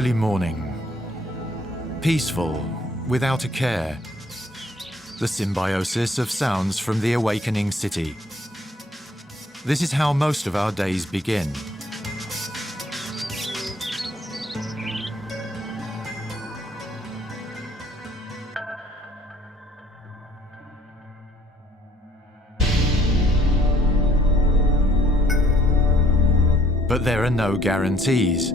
early morning. Peaceful, without a care. The symbiosis of sounds from the awakening city. This is how most of our days begin. But there are no guarantees.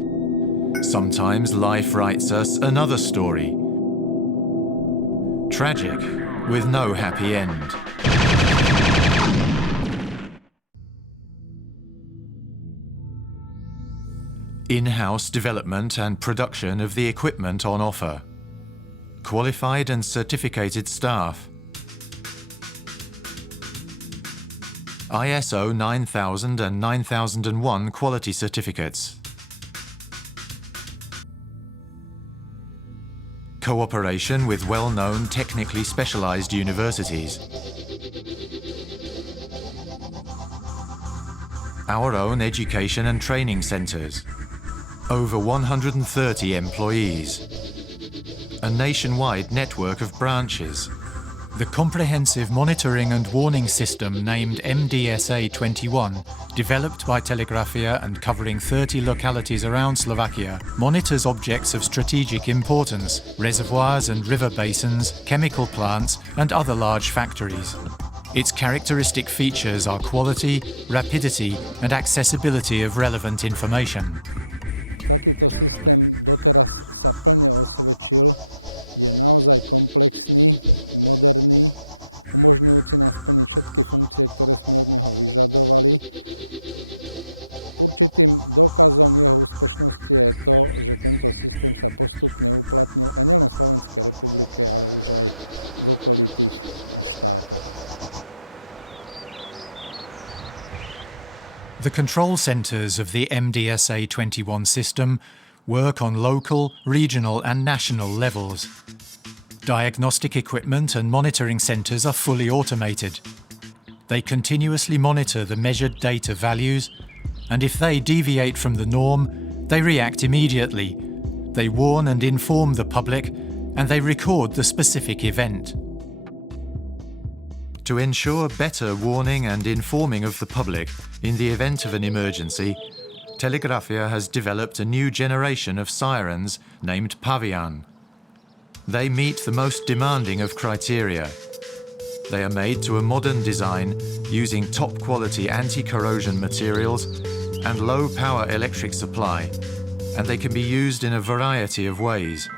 Sometimes life writes us another story. Tragic, with no happy end. In-house development and production of the equipment on offer. Qualified and certificated staff. ISO 9000 and 9001 quality certificates. Cooperation with well-known technically specialized universities. Our own education and training centers. Over 130 employees. A nationwide network of branches. The comprehensive monitoring and warning system named MDSA-21, developed by Telegrafia and covering 30 localities around Slovakia, monitors objects of strategic importance, reservoirs and river basins, chemical plants and other large factories. Its characteristic features are quality, rapidity and accessibility of relevant information. Takýto systém doteraz sa plne osvedčil. Je naozaj komplexný, moderný, umožňujúci nám splniť všetky funkcie, ktoré sme od neho vyžadovali. Určitým dôkazom jeho úspešnosti je to, že tento systém sa postupne uplatnil a nielen v Slovenskej republike, ale už aj v okolitých štátoch. The control centers of the MDSA-21 system work on local, regional and national levels. Diagnostic equipment and monitoring centres are fully automated. They continuously monitor the measured data values, and if they deviate from the norm, they react immediately. They warn and inform the public, and they record the specific event. To ensure better warning and informing of the public in the event of an emergency, Telegrafia has developed a new generation of sirens named Pavian. They meet the most demanding of criteria. They are made to a modern design using top-quality anti-corrosion materials and low-power electric supply, and they can be used in a variety of ways.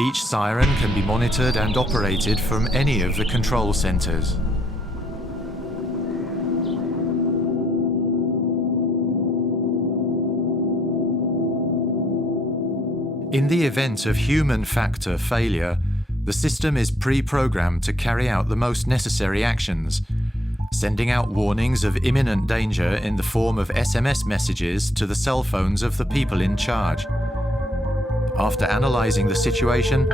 Each siren can be monitored and operated from any of the control centers. In the event of human factor failure, the system is pre-programmed to carry out the most necessary actions, sending out warnings of imminent danger in the form of SMS messages to the cell phones of the people in charge. After analysing the situation,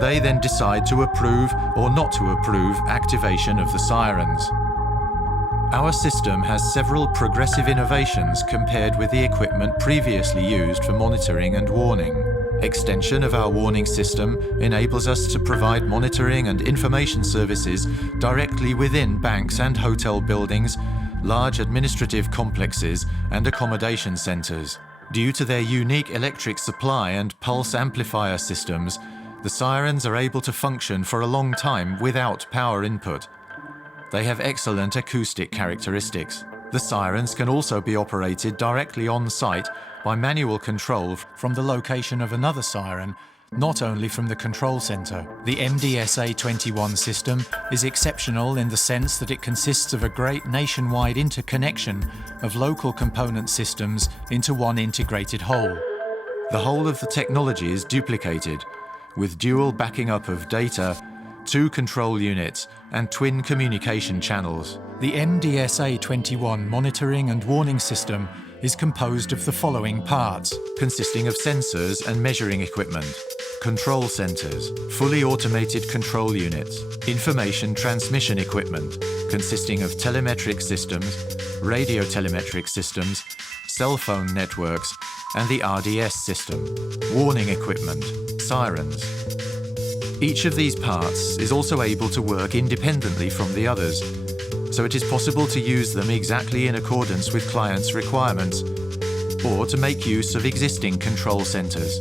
they then decide to approve or not to approve activation of the sirens. Our system has several progressive innovations compared with the equipment previously used for monitoring and warning. Extension of our warning system enables us to provide monitoring and information services directly within banks and hotel buildings, large administrative complexes and accommodation centres. Due to their unique electric supply and pulse amplifier systems, the sirens are able to function for a long time without power input. They have excellent acoustic characteristics. The sirens can also be operated directly on site by manual control from the location of another siren, not only from the control center. The MDSA-21 system is exceptional in the sense that it consists of a great nationwide interconnection of local component systems into one integrated whole. The whole of the technology is duplicated, with dual backing up of data, 2 control units and twin communication channels. The MDSA-21 monitoring and warning system is composed of the following parts, consisting of sensors and measuring equipment, control centers, fully automated control units, information transmission equipment, consisting of telemetric systems, radio telemetric systems, cell phone networks, and the RDS system, warning equipment, sirens. Each of these parts is also able to work independently from the others, so it is possible to use them exactly in accordance with clients' requirements, or to make use of existing control centers.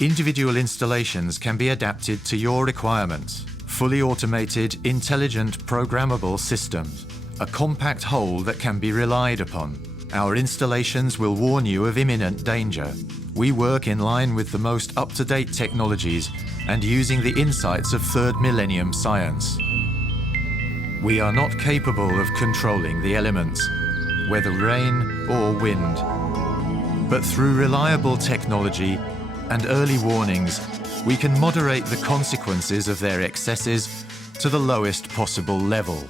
Individual installations can be adapted to your requirements. Fully automated, intelligent, programmable systems. A compact whole that can be relied upon. Our installations will warn you of imminent danger. We work in line with the most up-to-date technologies and using the insights of third millennium science. We are not capable of controlling the elements, whether rain or wind. But through reliable technology and early warnings, we can moderate the consequences of their excesses to the lowest possible level.